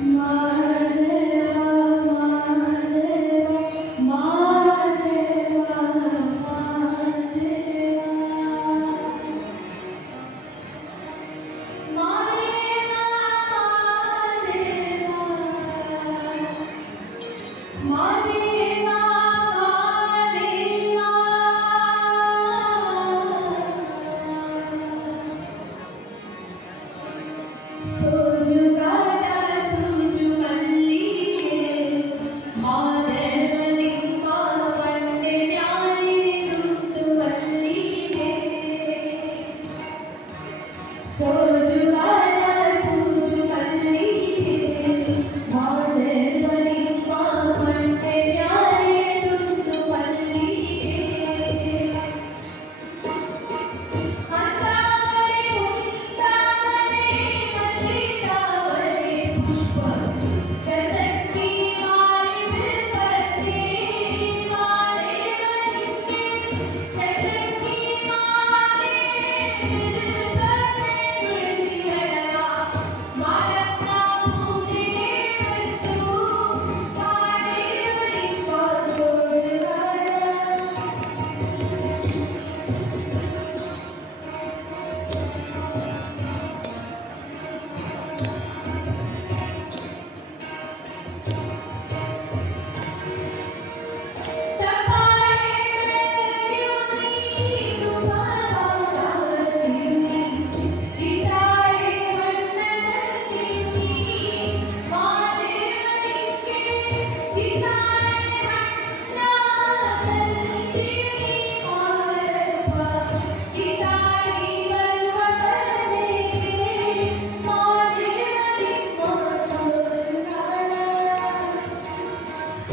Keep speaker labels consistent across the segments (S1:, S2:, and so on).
S1: Mother.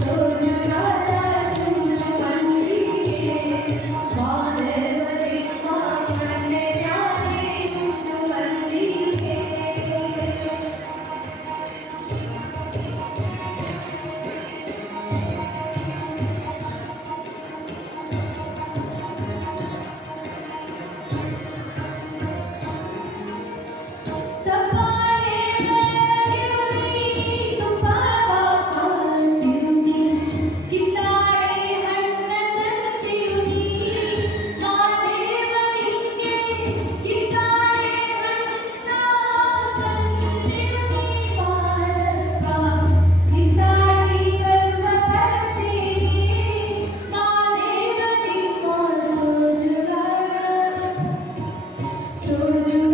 S1: So Surya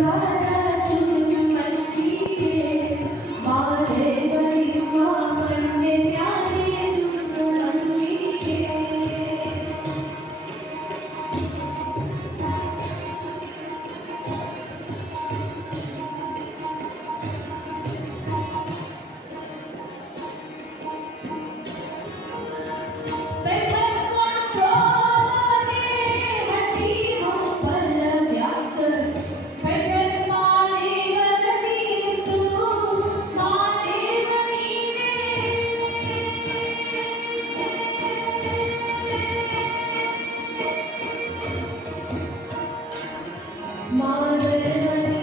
S1: Madhavan